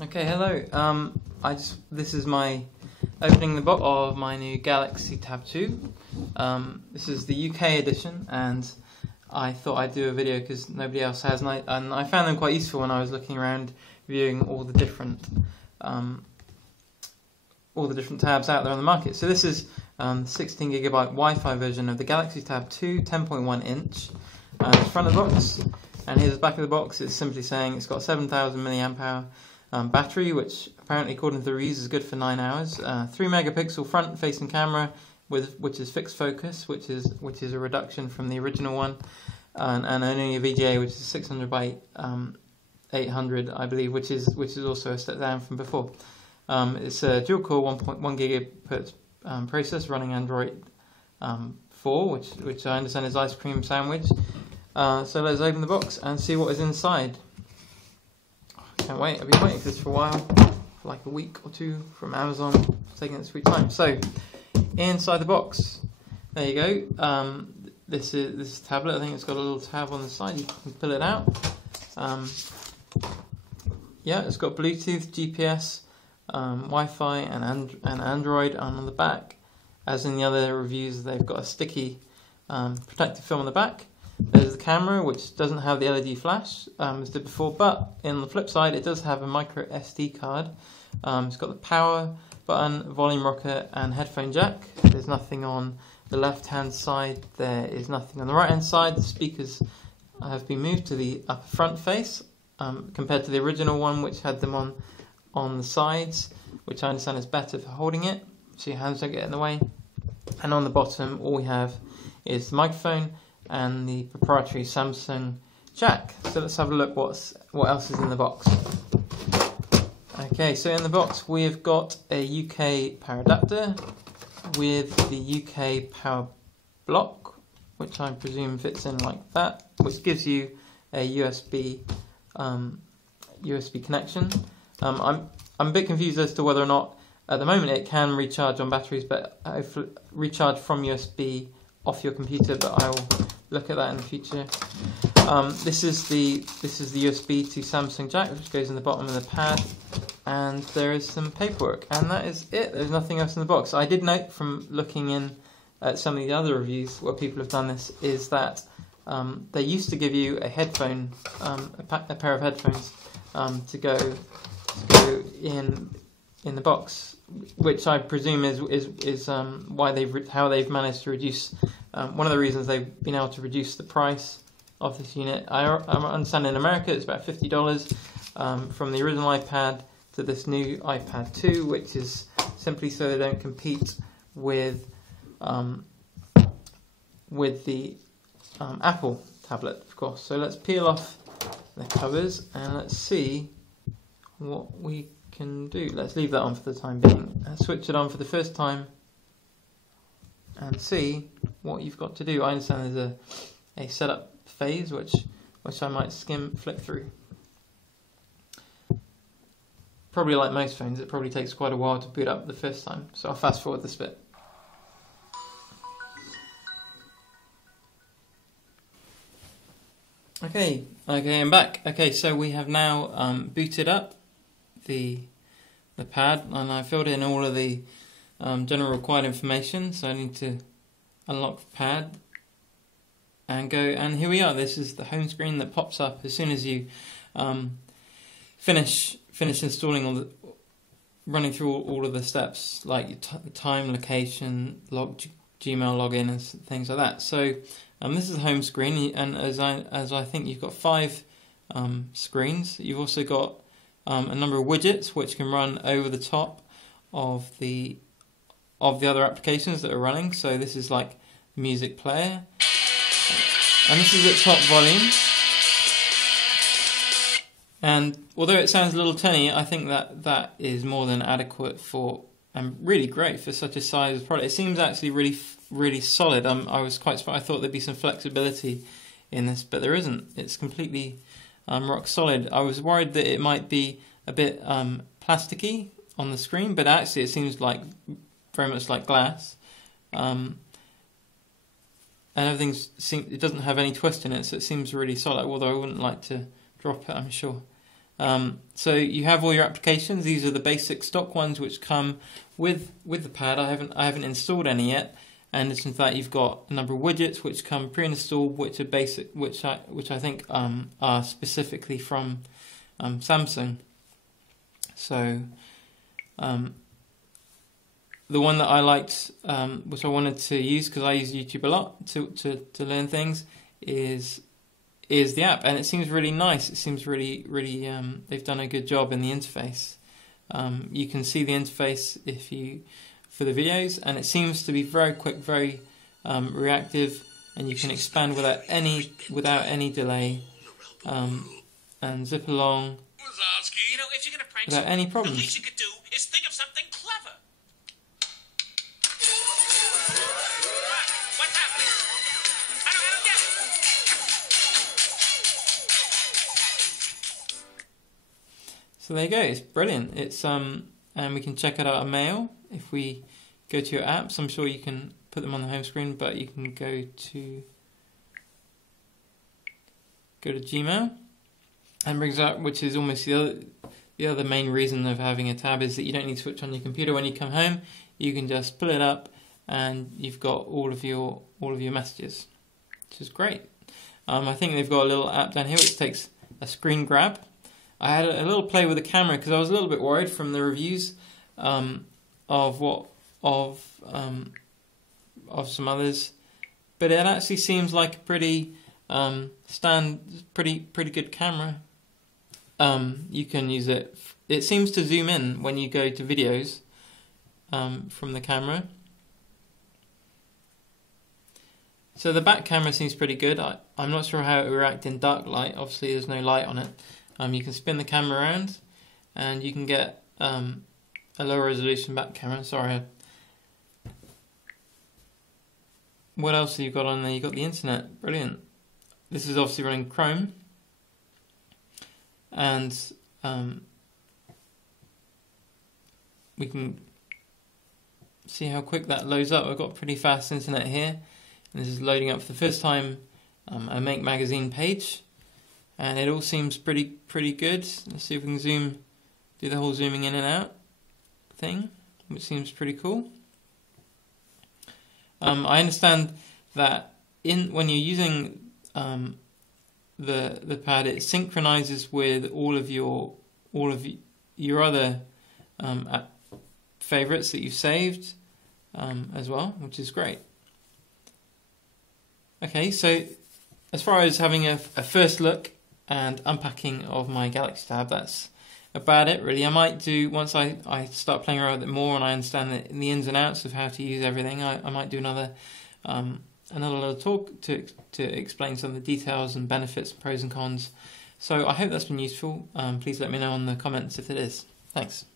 Okay, hello. This is my opening the box of my new Galaxy Tab 2. This is the UK edition, and I thought I'd do a video because nobody else has, and I found them quite useful when I was looking around, viewing all the different tabs out there on the market. So this is 16GB Wi-Fi version of the Galaxy Tab 2, 10.1 inch. Front of the box, and here's the back of the box. It's simply saying it's got 7,000 milliamp hour battery, which apparently according to the reviews is good for 9 hours. 3 megapixel front facing camera which is fixed focus, which is a reduction from the original one, and only a VGA which is 600 by 800, I believe, which is also a step down from before. It's a dual core 1.1 gigabit processor running Android 4, which I understand is ice cream sandwich. So let's open the box and see what is inside. Can't wait. I've been waiting for this for a while, for like a week or two, from Amazon. It's taking its sweet time. So inside the box, there you go. This is a tablet. I think it's got a little tab on the side. You can pull it out. Yeah, it's got Bluetooth, GPS, Wi-Fi, and Android on the back. As in the other reviews, they've got a sticky protective film on the back. There's the camera, which doesn't have the LED flash as did before, but on the flip side, it does have a micro SD card. It's got the power button, volume rocker, and headphone jack. There's nothing on the left-hand side. There is nothing on the right-hand side. The speakers have been moved to the upper front face compared to the original one, which had them on the sides, which I understand is better for holding it, so your hands don't get in the way. And on the bottom, all we have is the microphone and the proprietary Samsung jack. So let's have a look what else is in the box. Okay, so in the box we've got a UK power adapter with the UK power block, which I presume fits in like that, which gives you a USB connection. I'm a bit confused as to whether or not at the moment it can recharge on batteries, but recharge from USB off your computer, but I will look at that in the future. This is the USB to Samsung jack, which goes in the bottom of the pad, and there is some paperwork, and that is it. There's nothing else in the box. I did note from looking in at some of the other reviews where people have done this is that they used to give you a headphone, a pair of headphones to go in the box, which I presume is how they've managed to reduce. One of the reasons they've been able to reduce the price of this unit. I understand in America it's about $50 from the original iPad to this new iPad 2, which is simply so they don't compete with the Apple tablet, of course. So let's peel off the covers and let's see what we can do. Let's leave that on for the time being. Switch it on for the first time and see what you've got to do. I understand there's a setup phase which I might flick through. Probably like most phones, it probably takes quite a while to boot up the first time, so I'll fast forward this bit. Okay, I'm back. Okay, so we have now booted up the pad, and I filled in all of the general required information, so I need to unlock the pad and go, and here we are. This is the home screen that pops up as soon as you finish installing running through all of the steps, like your time, location, Gmail login, and things like that. So this is the home screen, and as I think you've got 5 screens. You've also got a number of widgets which can run over the top of the other applications that are running. So this is like the music player, and this is at top volume. And although it sounds a little tinny, I think that is more than adequate for, and really great for such a size product. It seems actually really solid. I was quite surprised. I thought there'd be some flexibility in this, but there isn't. It's completely rock solid. I was worried that it might be a bit plasticky on the screen, but actually it seems like very much like glass. And it doesn't have any twist in it, so it seems really solid, although I wouldn't like to drop it, I'm sure. So you have all your applications. These are the basic stock ones which come with the pad. I haven't installed any yet, and in fact you've got a number of widgets which come pre-installed, which are basic, which I think are specifically from Samsung. So the one that I liked, which I wanted to use because I use YouTube a lot to learn things, is the app, and it seems really nice. It seems really they've done a good job in the interface. You can see the interface for the videos, and it seems to be very quick, very reactive, and you can expand without any delay, and zip along without any problems. The least you could do is think of something clever. What's happening? I don't get it. So there you go. It's brilliant. It's and we can check it out on Mail if we go to your apps. I'm sure you can put them on the home screen, but you can go to Gmail, and brings up, which is almost the other main reason of having a tab, is that you don't need to switch on your computer when you come home. You can just pull it up, and you've got all of your messages, which is great. I think they've got a little app down here which takes a screen grab. I had a little play with the camera because I was a little bit worried from the reviews of some others, but it actually seems like a pretty pretty good camera. You can use it. It seems to zoom in when you go to videos from the camera. So the back camera seems pretty good. I'm not sure how it will react in dark light. Obviously there's no light on it. You can spin the camera around, and you can get a low resolution back camera. Sorry. What else have you got on there? You've got the internet. Brilliant. This is obviously running Chrome. And we can see how quick that loads up. I've got pretty fast internet here. And this is loading up for the first time a Make Magazine page. And it all seems pretty good. Let's see if we can do the whole zooming in and out thing, which seems pretty cool. I understand that when you're using the pad, it synchronizes with all of your other favorites that you've saved as well, which is great. Okay, so as far as having a first look and unpacking of my Galaxy Tab, that's about it really. I might do, once I start playing around with it more and I understand the ins and outs of how to use everything, I might do another little talk to explain some of the details and benefits, pros and cons. So I hope that's been useful. Please let me know in the comments if it is. Thanks.